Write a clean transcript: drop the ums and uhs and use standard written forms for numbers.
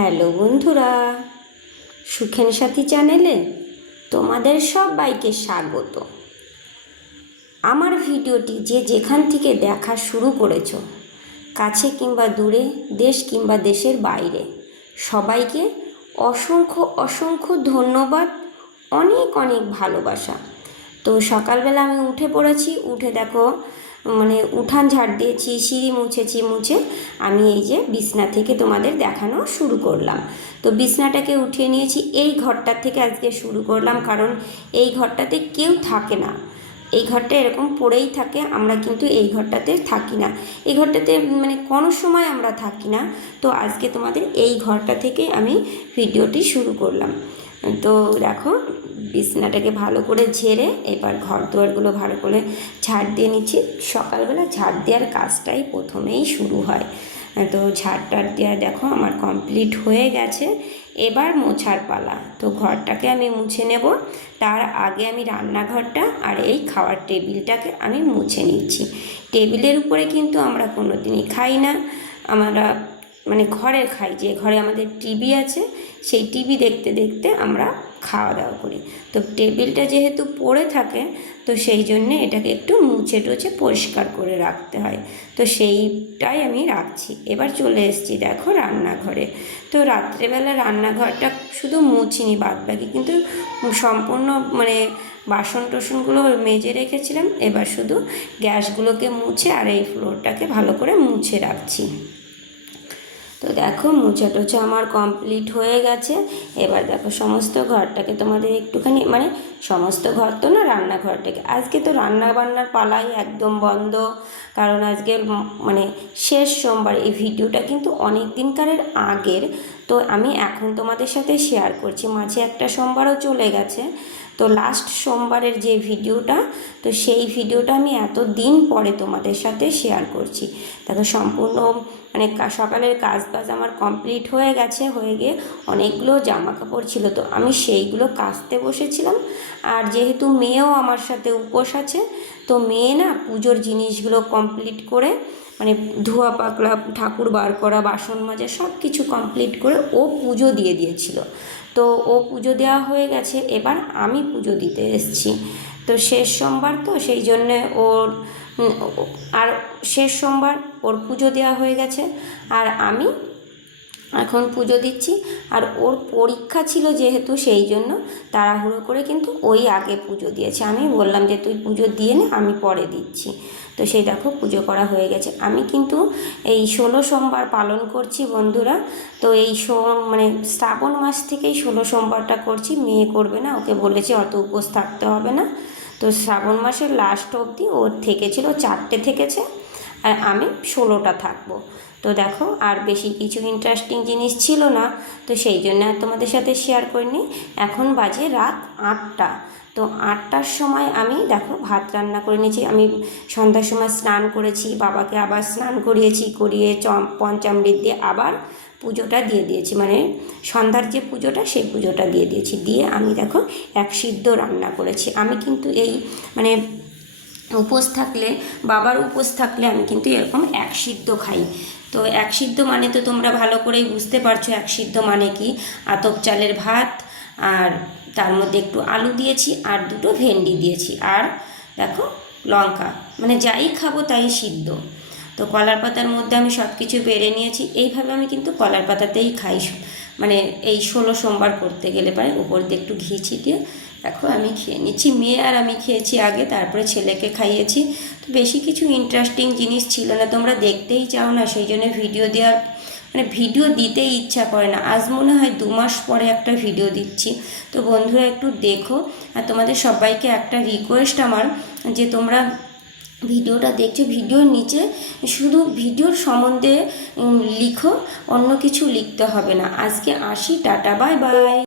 Hello বন্ধুরা, সুখেন সাথী চ্যানেলে তোমাদের সবাইকে স্বাগত। আমার ভিডিওটি যে যেখান থেকে দেখা শুরু করেছো, কাছে কিংবা দূরে, দেশ কিংবা দেশের বাইরে, সবাইকে অসংখ্য অসংখ্য ধন্যবাদ, অনেক অনেক ভালোবাসা। তো সকালবেলা আমি উঠে পড়েছি, উঠে দেখো উঠান ঝাড় দিয়েছি, সিঁড়ি মুছে আমি এই যে বিছনা থেকে তোমাদের দেখানো শুরু করলাম। তো বিছনাটাকে উঠিয়ে নিয়েছি, এই ঘরটার থেকে আজকে শুরু করলাম, কারণ এই ঘরটাতে কেউ থাকে না। এই ঘরটা এরকম পড়েই থাকে, আমরা কিন্তু এই ঘরটাতে থাকি না, এই ঘরটাতে কোনো সময় আমরা থাকি না। তো আজকে তোমাদের এই ঘরটা থেকে আমি ভিডিওটি শুরু করলাম। তো দেখো বিছনাটাকে ভালো করে ঝেড়ে এবার ঘর দুয়ারগুলো ভালো করে ঝাড় দিয়ে নিচ্ছি। সকালবেলা ঝাড় দেওয়ার কাজটাই প্রথমেই শুরু হয়। তো ঝাড় টাড় দেওয়া দেখো আমার কমপ্লিট হয়ে গেছে, এবার মোছার পালা। তো ঘরটাকে আমি মুছে নেব, তার আগে আমি রান্নাঘরটা আর এই খাওয়ার টেবিলটাকে আমি মুছে নিচ্ছি। টেবিলের উপরে কিন্তু আমরা কোনো দিনই খাই না, আমরা ঘরে খাই, যে ঘরে আমাদের টিভি আছে সেই টিভি দেখতে দেখতে আমরা খাওয়া দাওয়া করি। তো টেবিলটা যেহেতু পড়ে থাকে, তো সেই জন্যে এটাকে একটু মুছে টুছে পরিষ্কার করে রাখতে হয়। তো সেইটাই আমি রাখছি। এবার চলে এসেছি দেখো রান্নাঘরে। তো রাত্রেবেলা রান্নাঘরটা শুধু মুছিনি, বাদ বাকি কিন্তু সম্পূর্ণ বাসন টাসনগুলো মেজে রেখেছিলাম। এবার শুধু গ্যাসগুলোকে মুছে আর এই ফ্লোরটাকে ভালো করে মুছে রাখছি। তো দেখো মোছা টোছা আমার কমপ্লিট হয়ে গেছে। এবার দেখো সমস্ত ঘরটাকে তোমাদের একটুখানি সমস্ত ঘর তো না, রান্নাঘরটাকে আজকে তো রান্না বান্নার পালাই একদম বন্ধ, কারণ আজকে শেষ সোমবার। এই ভিডিওটা কিন্তু অনেক দিনকারের আগের, তো আমি এখন তোমাদের সাথে শেয়ার করছি। মাঝে একটা সোমবারও চলে গেছে, তো লাস্ট সোমবারের যে ভিডিওটা, তো সেই ভিডিওটা আমি এত দিন পরে তোমাদের সাথে শেয়ার করছি। দেখো সম্পূর্ণ সকালের কাজ বাজ আমার কমপ্লিট হয়ে গেছে, হয়ে গিয়ে অনেকগুলো জামা কাপড় ছিল, তো আমি সেইগুলো কাচতে বসেছিলাম। আর যেহেতু মেয়েও আমার সাথে উপোস আছে, তো মেয়ে না পুজোর জিনিসগুলো কমপ্লিট করে ধোয়া পাকলা, ঠাকুর বার করা, বাসন মাজা সব কিছু কমপ্লিট করে ও পুজো দিয়ে দিয়েছিল। তো ও পুজো দেওয়া হয়ে গেছে, এবার আমি পুজো দিতে এসেছি। তো শেষ সোমবার, তো সেই জন্যে ওর আর শেষ সোমবার ওর পুজো দেওয়া হয়ে গেছে, আর আমি এখন পুজো দিচ্ছি। আর ওর পরীক্ষা ছিল যেহেতু, সেই জন্য তাড়াহুড়ো করে কিন্তু ওই আগে পুজো দিয়েছে। আমি বললাম যে তুই পুজো দিয়ে নে, আমি পরে দিচ্ছি। তো সেই দেখো পুজো করা হয়ে গেছে। আমি কিন্তু এই 16 সোমবার পালন করছি বন্ধুরা। তো এই শ্রাবণ মাস থেকেই 16 সোমবারটা করছি। মেয়ে করবে না, ওকে বলেছি অত উপোস থাকতে হবে না। তো শ্রাবণ মাসের লাস্ট অবধি ওর থেকেছিল 4টে থেকেছে, আর আমি 16টা থাকবো। তো দেখো আর বেশি কিছু ইন্টারেস্টিং জিনিস ছিল না, তো সেই জন্য আর তোমাদের সাথে শেয়ার করিনি। এখন বাজে রাত 8টা। তো 8টার সময় আমি দেখো ভাত রান্না করে নিয়েছি। আমি সন্ধ্যার সময় স্নান করেছি, বাবাকে আবার স্নান করিয়ে পঞ্চামৃত দিয়ে আবার পুজোটা দিয়ে দিয়েছি, সন্ধ্যার যে পুজোটা সেই পুজোটা দিয়ে দিয়েছি। দিয়ে আমি দেখো এক সিদ্ধ রান্না করেছি। আমি কিন্তু এই উপোস থাকলে, বাবার উপোস থাকলে আমি কিন্তু এরকম এক সিদ্ধ খাই। তো এক সিদ্ধ তো তোমরা ভালো করেই বুঝতে পারছো এক সিদ্ধ কি। আতপ চালের ভাত, আর তার মধ্যে একটু আলু দিয়েছি, আর দুটো ভেন্ডি দিয়েছি, আর দেখো লঙ্কা, যাই খাবো তাই সিদ্ধ। তো কলার পাতার মধ্যে আমি সব কিছু বেড়ে নিয়েছি। এইভাবে আমি কিন্তু কলার পাতাতেই খাই, এই 16 সোমবার করতে গেলে উপর দিয়ে একটু ঘি ছিটিয়ে দেখো আমি খেয়ে নিচ্ছি। মেয়ে আর আমি খেয়েছি আগে, তারপরে ছেলেকে খাইয়েছি। তো বেশি কিছু ইন্টারেস্টিং জিনিস ছিল না, তোমরা দেখতেই চাও না, সেই জন্য ভিডিও দেওয়ার ভিডিও দিতেই ইচ্ছা করে না। আজ মনে হয় 2 মাস পরে একটা ভিডিও দিচ্ছি। তো বন্ধুরা একটু দেখো, আর তোমাদের সবাইকে একটা রিকোয়েস্ট আমার, যে তোমরা ভিডিওটা দেখছো, ভিডিওর নিচে শুধু ভিডিওর সম্বন্ধে লিখো, অন্য কিছু লিখতে হবে না। আজকে আসি, টাটা, বাই বাই।